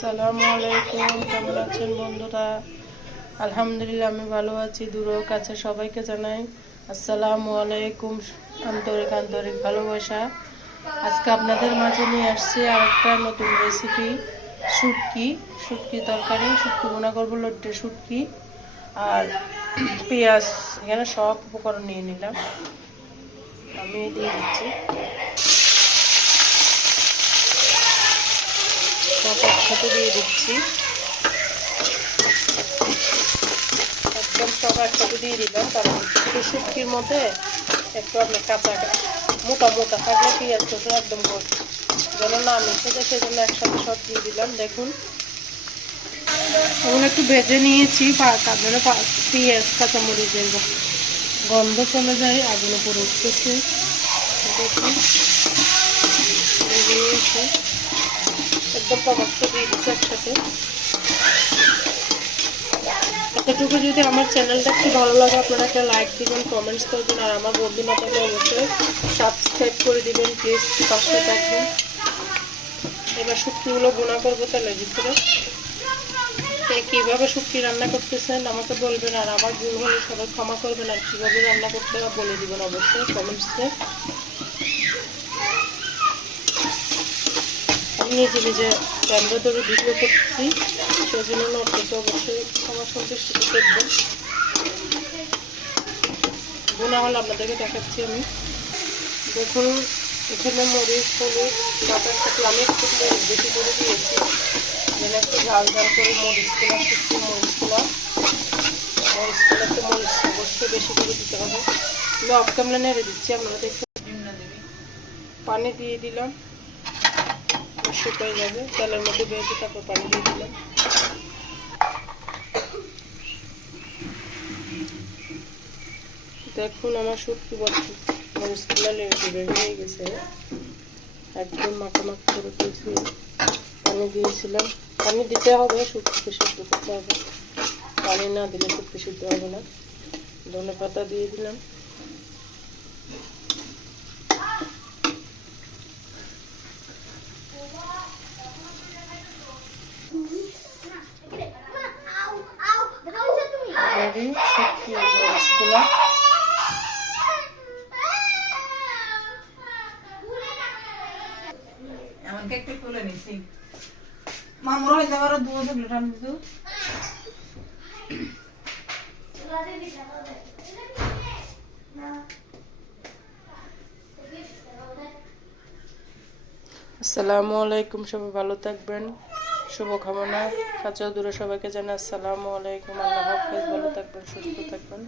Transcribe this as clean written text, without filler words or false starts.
আসসালামু আলাইকুম, কেমন আছেন বন্ধুরা? আলহামদুলিল্লাহ আমি ভালো আছি। দূরের কাছে সবাইকে জানাই আসসালামু আলাইকুম, আন্তরিক আন্তরিক ভালোবাসা। আজকে আপনাদের মাঝে নিয়ে আসছি আর একটা নতুন রেসিপি, শুটকি তরকারি। শুটকি বোনা করবো, লট্টে শুটকি আর পেঁয়াজ। এখানে সব উপকরণ নিয়ে নিলাম, আমি দিয়ে দিচ্ছি। সব একসাথে দিয়ে দিচ্ছি, একদম সব একসাথে দিয়ে দিলাম। কারণ একটু শুটকির মধ্যে একটু আপনার কাঁচা মোটা মোটা থাকলে পেঁয়াজ রসুন একদম যেন না মিশে যায়, সেজন্য একসাথে সব দিয়ে দিলাম। দেখুন এখন একটু ভেজে নিয়েছি, পেঁয়াজ কাঁচামরিচের গন্ধ চলে যায়, আগুন উপরে উঠতেছে। দেখুন একদম টমেটো দিয়ে দিচ্ছি একসাথে। এতটুকু যদি আমার চ্যানেলটা একটু ভালো লাগে আপনারা একটা লাইক দিবেন, কমেন্টস করবেন, আর আমার বন্ধু না থাকলে অবশ্যই সাবস্ক্রাইব করে দিবেন প্লিজ, পাশে থাকবেন। এবার শুটকিগুলো বোনা করবো তেলের ভিতরে। কীভাবে শুটকি রান্না করতেছেন আমাকে বলবেন, আর আমার ভুল হলে সবাই ক্ষমা করবেন, আর কীভাবে রান্না করতে হবে বলে দিবেন অবশ্যই কমেন্টসে। আমি নিজে নিজে ক্যামেরা ধরে ভিডিও করতেছি, সেজন্য নড়তেছে, অবশ্যই আমার সন্তুষ্টি দেখবেন। বোনা হলে আপনাদেরকে দেখাচ্ছি আমি। দেখুন এখানে মরিচ হলুদ বাটার সাথে আমি একটু মরিচ বেশি করে দিয়েছি, যেন একটু ঝাল ঝাল করে মরিচগুলো, শুকনো মরিচগুলো একটু মরিচ অবশ্যই বেশি করে দিতে হবে। আমি অফ ক্যামেরা নেড়ে দিচ্ছি, আপনারা দেখুন। পানি দিয়ে দিলাম, শুকিয়ে যাবে, তেলের মধ্যে বেঁচে তারপর পানি দিয়ে দিলাম। দেখুন আমার শুটকি বলছি মরিচগুলো লেগে হয়ে গেছে, একদম মাখামাখি করে দিয়েছি। পানি দিয়েছিলাম, পানি দিতে হবে, শুটকিকে সিদ্ধ করতে হবে, পানি না দিলে শুটকি সিদ্ধ হবে না। ধনে পাতা দিয়ে দিলাম। শুটকি মরিচগুলো একটা তুলে নিছি মামুর হয়ে যাবার দুধ চকলেট আমি দিত। আসসালামু আলাইকুম, সবাই ভালো থাকবেন, শুভকামনা। কাছে দূরে সবাইকে জানাই আসসালামু আলাইকুম, আল্লাহ হাফেজ, ভালো থাকবেন, সুস্থ থাকবেন।